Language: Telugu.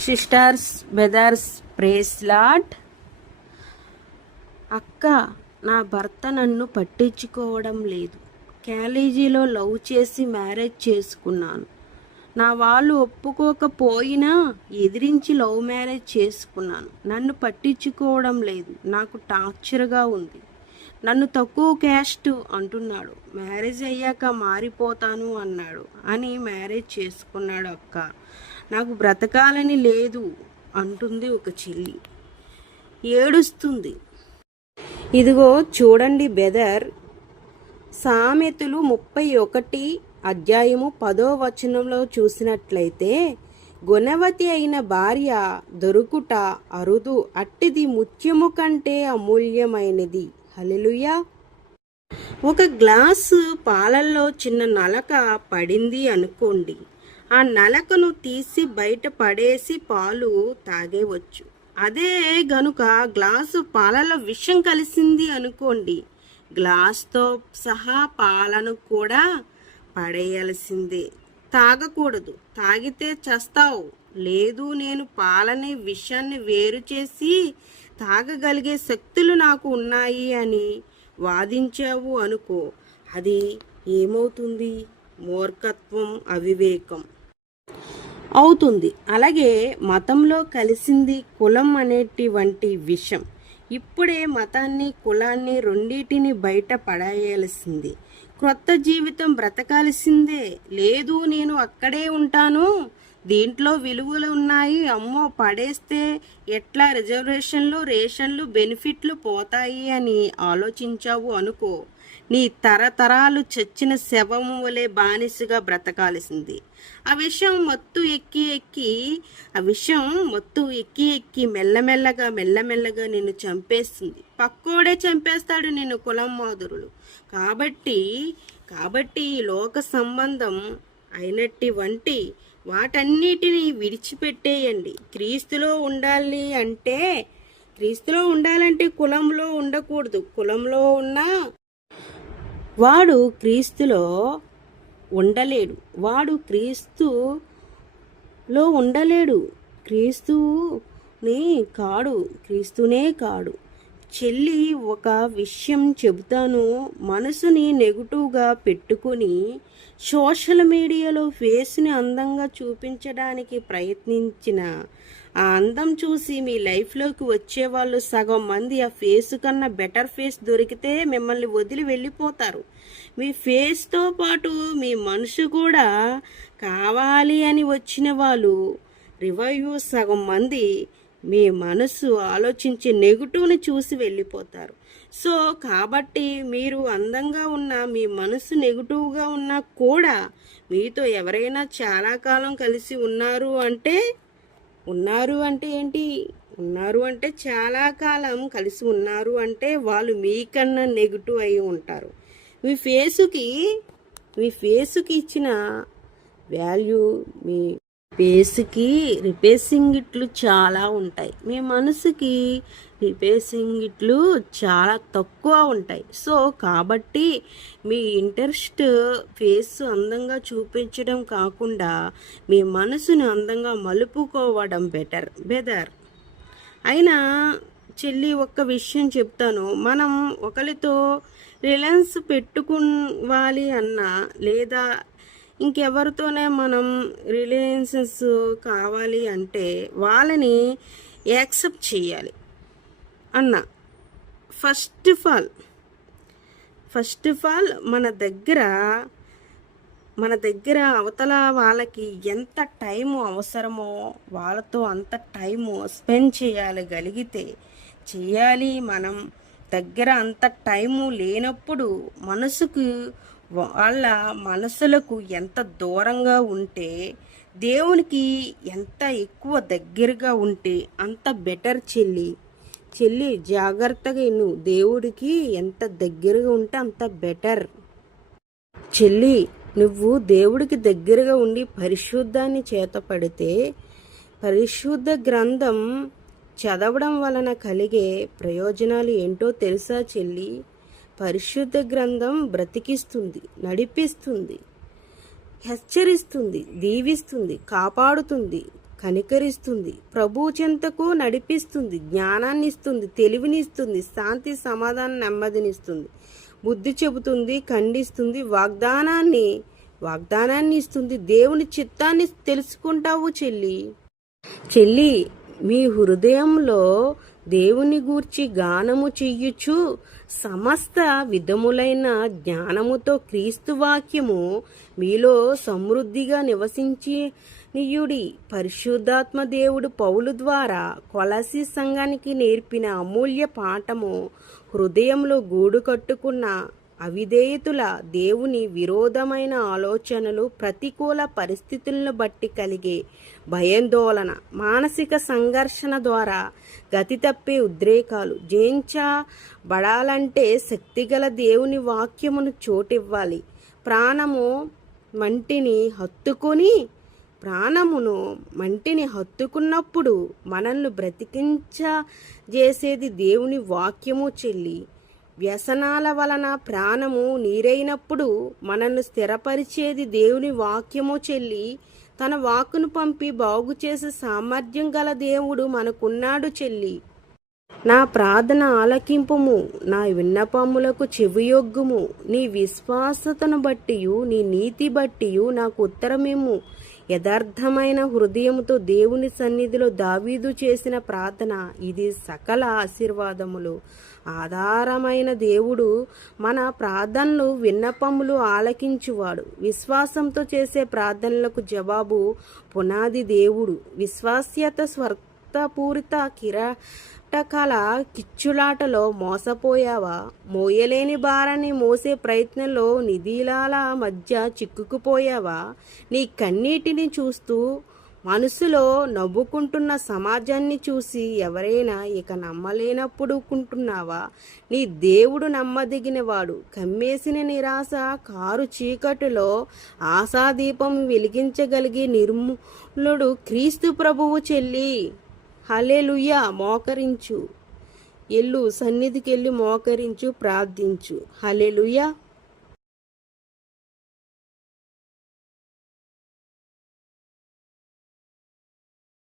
సిస్టర్స్ బ్రదర్స్ ప్రేస్ లాట్ అక్క నా భర్త నన్ను పట్టించుకోవడం లేదు. కాలేజీలో లవ్ చేసి మ్యారేజ్ చేసుకున్నాను. నా వాళ్ళు ఒప్పుకోకపోయినా ఎదిరించి లవ్ మ్యారేజ్ చేసుకున్నాను. నన్ను పట్టించుకోవడం లేదు. నాకు టార్చర్గా ఉంది. నన్ను తక్కువ క్యాస్ట్ అంటున్నాడు. మ్యారేజ్ అయ్యాక మారిపోతాను అన్నాడు. అని మ్యారేజ్ చేసుకున్నాడు అక్క. నాకు బ్రతకాలని లేదు అంటుంది ఒక చెల్లి. ఏడుస్తుంది. ఇదిగో చూడండి బెదర్. సామెతలు ముప్పై ఒకటి అధ్యాయము పదో వచనంలో చూసినట్లయితే గుణవతి అయిన భార్య దొరుకుట అరుదు. అట్టిది ముత్యము కంటే అమూల్యమైనది. హలెలుయా ఒక గ్లాసు పాలల్లో చిన్న నలక పడింది అనుకోండి. ఆ నలకను తీసి బయట పడేసి పాలు తాగేవచ్చు. అదే గనుక గ్లాసు పాలలో విషం కలిసింది అనుకోండి. గ్లాస్తో సహా పాలను కూడా పడేయాల్సిందే. తాగకూడదు. తాగితే చస్తావు. లేదు నేను పాలనే విషయాన్ని వేరు చేసి తాగగలిగే శక్తులు నాకు ఉన్నాయి అని వాదించావు అనుకో. అది ఏమవుతుంది? మూర్ఖత్వం అవివేకం. అవుతుంది. అలాగే మతంలో కలిసింది కులం అనేటివంటి విషయం ఇప్పుడే మతాన్ని కులాన్ని రెండింటిని బయట పడేయాల్సింది. క్రొత్త జీవితం బ్రతకాల్సిందే. లేదు నేను అక్కడే ఉంటాను. దీంట్లో విలువలు ఉన్నాయి. అమ్మో పడేస్తే ఎట్లా రిజర్వేషన్లు రేషన్లు బెనిఫిట్లు పోతాయి అని ఆలోచించావు అనుకో. నీ తరతరాలు చచ్చిన శవము వలె బానిసగా బ్రతకాల్సింది. ఆ విషయం మత్తు ఎక్కి ఎక్కి ఆ విషయం మత్తు ఎక్కి ఎక్కి మెల్లమెల్లగా మెల్లమెల్లగా నిన్ను చంపేస్తుంది. పక్కోడే చంపేస్తాడు నిన్ను కులం మాదురులు కాబట్టి కాబట్టి ఈ లోక సంబంధం అయినట్టి వంటి వాటన్నిటిని విడిచిపెట్టేయండి. క్రీస్తులో ఉండాలి అంటే క్రీస్తులో ఉండాలంటే కులంలో ఉండకూడదు. కులంలో ఉన్న వాడు క్రీస్తులో ఉండలేడు. వాడు క్రీస్తులో ఉండలేడు. క్రీస్తుని కాడు. క్రీస్తునే కాడు. చెల్లి ఒక విషయం చెబుతాను. మనసుని నెగిటివ్గా పెట్టుకొని సోషల్ మీడియాలో ఫేస్ని అందంగా చూపించడానికి ప్రయత్నించిన ఆ అందం చూసి మీ లైఫ్లోకి వచ్చే వాళ్ళు సగం మంది ఆ ఫేస్ కన్నా బెటర్ ఫేస్ దొరికితే మిమ్మల్ని వదిలి వెళ్ళిపోతారు. మీ ఫేస్తో పాటు మీ మనసు కూడా కావాలి అని వచ్చిన వాళ్ళు రివైవ్ సగం మంది మీ మనసు ఆలోచించే నెగిటివ్ని చూసి వెళ్ళిపోతారు. సో కాబట్టి మీరు అందంగా ఉన్న మీ మనసు నెగిటివ్గా ఉన్నా కూడా మీతో ఎవరైనా చాలా కాలం కలిసి ఉన్నారు అంటే ఉన్నారు అంటే ఏంటి? ఉన్నారు అంటే చాలా కాలం కలిసి ఉన్నారు అంటే వాళ్ళు మీకన్నా నెగిటివ్ అయి ఉంటారు. మీ ఫేసుకి మీ ఫేసుకి ఇచ్చిన వాల్యూ మీ ఫేస్కి రిపేసింగ్ ఇట్లు చాలా ఉంటాయి. మీ మనసుకి రిపేసింగ్ ఇట్లు చాలా తక్కువ ఉంటాయి. సో కాబట్టి మీ ఇంట్రెస్ట్ ఫేస్ అందంగా చూపించడం కాకుండా మీ మనసును అందంగా మలుపుకోవడం బెటర్ బెదర్ అయినా చెల్లి ఒక్క విషయం చెప్తాను. మనం ఒకరితో రిలయన్స్ పెట్టుకోవాలి అన్నా లేదా ఇంకెవరితోనే మనం రిలేషన్స్ కావాలి అంటే వాళ్ళని యాక్సెప్ట్ చేయాలి. అన్న first of all first of all మన దగ్గర మన దగ్గర అవతల వాళ్ళకి ఎంత టైము అవసరమో వాళ్ళతో అంత టైము స్పెండ్ చేయగలిగితే చేయాలి మనం దగ్గర అంత టైము లేనప్పుడు మనసుకు వాళ్ళ మనసులకు ఎంత దూరంగా ఉంటే దేవునికి ఎంత ఎక్కువ దగ్గరగా ఉంటే అంత బెటర్ చెల్లి. చెల్లి జాగ్రత్తగా నువ్వు దేవుడికి ఎంత దగ్గరగా ఉంటే అంత బెటర్ చెల్లి నువ్వు దేవుడికి దగ్గరగా ఉండి పరిశుద్ధాన్ని చేతపడితే పరిశుద్ధ గ్రంథం చదవడం వలన కలిగే ప్రయోజనాలు ఏంటో తెలుసా చెల్లి? పరిశుద్ధ గ్రంథం బ్రతికిస్తుంది నడిపిస్తుంది హెచ్చరిస్తుంది దీవిస్తుంది కాపాడుతుంది కనికరిస్తుంది ప్రభు చెంతకు నడిపిస్తుంది జ్ఞానాన్ని ఇస్తుంది తెలివినిస్తుంది శాంతి సమాధానం నెమ్మదినిస్తుంది బుద్ధి చెబుతుంది ఖండిస్తుంది వాగ్దానాన్ని వాగ్దానాన్ని ఇస్తుంది దేవుని చిత్తాన్ని తెలుసుకుంటావు చెల్లి. చెల్లి మీ హృదయంలో దేవుని గూర్చి గానము చెయ్యుచు సమస్త విధములైన జ్ఞానముతో క్రీస్తు వాక్యము మీలో సమృద్ధిగా నివసించి నియుడి పరిశుద్ధాత్మ దేవుడు పౌలు ద్వారా కొలసి సంఘానికి నేర్పిన అమూల్య పాఠము హృదయంలో గూడు కట్టుకున్న అవిధేయతుల దేవుని విరోధమైన ఆలోచనలు ప్రతికూల పరిస్థితులను బట్టి కలిగే భయాందోళన మానసిక సంఘర్షణ ద్వారా గతి తప్పే ఉద్రేకాలు. జయించబడాలంటే శక్తిగల దేవుని వాక్యమును చోటివ్వాలి. ప్రాణము మంటిని హత్తుకొని ప్రాణమును మంటిని హత్తుకున్నప్పుడు మనల్ని బ్రతికించ చేసేది దేవుని వాక్యము చెల్లి. వ్యసనాల వలన ప్రాణము నీరైనప్పుడు మనల్ని స్థిరపరిచేది దేవుని వాక్యము చెల్లి తన వాక్కును పంపి బాగు చేసే సామర్థ్యం గల దేవుడు మనకున్నాడు చెల్లి. నా ప్రార్థన ఆలకింపుము నా విన్నపములకు చెవియొగ్గుము. నీ విశ్వాసతను బట్టియు నీ నీతి బట్టియు నాకు ఉత్తరమేము యథార్థమైన హృదయముతో దేవుని సన్నిధిలో దావీదు చేసిన ప్రార్థన ఇది సకల ఆశీర్వాదములు. ఆధారమైన దేవుడు మన ప్రార్థనలు విన్నపములు ఆలకించువాడు. విశ్వాసంతో చేసే ప్రార్థనలకు జవాబు పునాది దేవుడు. విశ్వాస్యత స్వర్తపూరిత కిరాటకాల కిచ్చులాటలో మోసపోయావా? మోయలేని భారాన్ని మోసే ప్రయత్నంలో నిధిలాల మధ్య చిక్కుకుపోయావా? నీ కన్నీటిని చూస్తూ మనసులో నవ్వుకుంటున్న సమాజాన్ని చూసి ఎవరైనా ఇక నమ్మలేనప్పుడు కుంటున్నావా? నీ దేవుడు నమ్మదగినవాడు. కమ్మేసిన నిరాశ కారు చీకటిలో ఆశాదీపం వెలిగించగలిగే నిర్మూలుడు క్రీస్తు ప్రభువు చెల్లి. హలేలుయ్యా మోకరించు. ఎల్లు సన్నిధికి వెళ్ళి మోకరించు ప్రార్థించు. హలేలుయ్యా